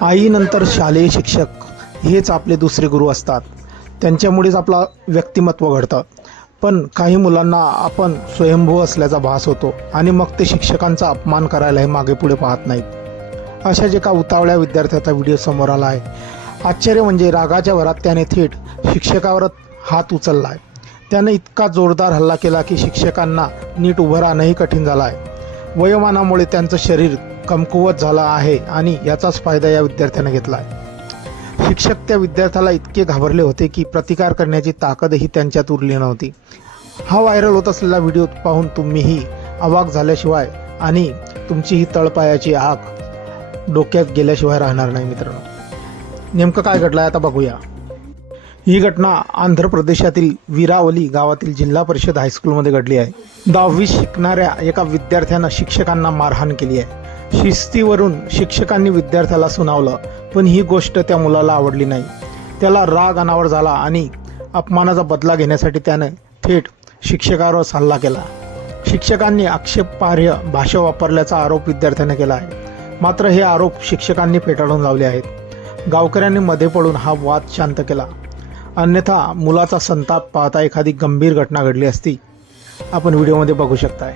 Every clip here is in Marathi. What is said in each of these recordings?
आईनंतर शालेय शिक्षक हेच आपले दुसरे गुरु असतात. त्यांच्यामुळेच आपला व्यक्तिमत्व घडतं. पण काही मुलांना आपण स्वयंभू असल्याचा भास होतो आणि मग ते शिक्षकांचा अपमान करायलाही मागे पुढे पाहत नाहीत. अशाच एका उतावळ्या विद्यार्थ्याचा व्हिडिओ समोर आला आहे. आश्चर्य म्हणजे रागाच्या भरात त्याने थेट शिक्षकावर हात उचलला आहे. त्याने इतका जोरदार हल्ला केला की शिक्षकांना नीट उभं राहणंही कठीण झालं आहे. वयोमानामुळे त्यांचं शरीर कमकुवत झालं आहे आणि याचाच फायदा या विद्यार्थ्याने घेतला आहे. शिक्षक त्या विद्यार्थ्याला इतके घाबरले होते की प्रतिकार करण्याची ताकदही त्यांच्यात उरली नव्हती. हा व्हायरल होत असलेला व्हिडिओ पाहून तुम्हीही अवाक झाल्याशिवाय आणि तुमची ही तळपायाची आग डोक्यात गेल्याशिवाय राहणार नाही. मित्रांनो, नेमकं काय घडलं आहे आता बघूया. ही घटना आंध्र प्रदेशातील वीरावली गावातील जिल्हा परिषद हायस्कूलमध्ये घडली आहे. 10वी शिकणाऱ्या एका विद्यार्थ्यानं शिक्षकांना मारहाण केली आहे. शिस्तीवरून शिक्षकांनी विद्यार्थ्याला सुनावलं, पण ही गोष्ट त्या मुलाला आवडली नाही. त्याला राग अनावर झाला आणि अपमानाचा बदला घेण्यासाठी त्याने थेट शिक्षकावर हल्ला केला. शिक्षकांनी आक्षेपार्ह भाषा वापरल्याचा आरोप विद्यार्थ्याने केला आहे. मात्र हे आरोप शिक्षकांनी फेटाळून लावले आहेत. गावकऱ्यांनी मध्ये पडून हा वाद शांत केला. अन्यथा मुलाचा संताप पाहता एखादी गंभीर घटना घडली असती. आपण व्हिडिओमध्ये बघू शकताय.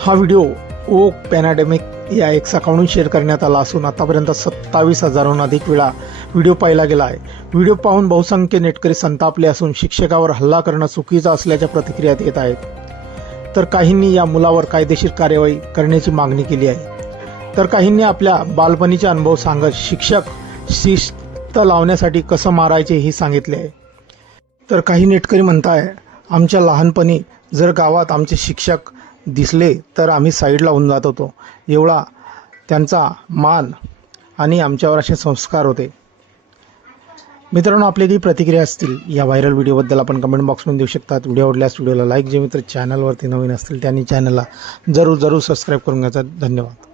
हा व्हिडिओ ओक पॅनाडेमिक या एक्स अकाउंटवरून शेअर करण्यात आला असून आतापर्यंत 27,000हून अधिक वेळा व्हिडिओ पाहिला गेला आहे. व्हिडिओ पाहून बहुसंख्य नेटकरी संतापले असून शिक्षकावर हल्ला करणं चुकीचं असल्याच्या प्रतिक्रिया येत आहेत. तर काहींनी या मुलावर कायदेशीर कार्यवाही करण्याची मागणी केली आहे. तर काहींनी आपल्या बालपणीचे अनुभव सांगत शिक्षक शिस्त लावण्यासाठी कसं मारायचे हे सांगितले आहे. तर काही नेटकरी म्हणताय, आमच्या लहानपणी जर गावात आमचे शिक्षक दिसले तर आम्ही साईडला होऊन जात होतो. एवढा त्यांचा मान आणि आमच्यावर असे संस्कार होते. मित्रांनो, आपली काही प्रतिक्रिया असतील या व्हायरल व्हिडिओबद्दल आपण कमेंट बॉक्समध्ये देऊ शकतात. व्हिडिओ आवडल्यास व्हिडिओला लाईक, जे मित्र चॅनलवरती नवीन असतील त्यांनी चॅनलला जरूर सबस्क्राईब करून घ्यायचा. धन्यवाद.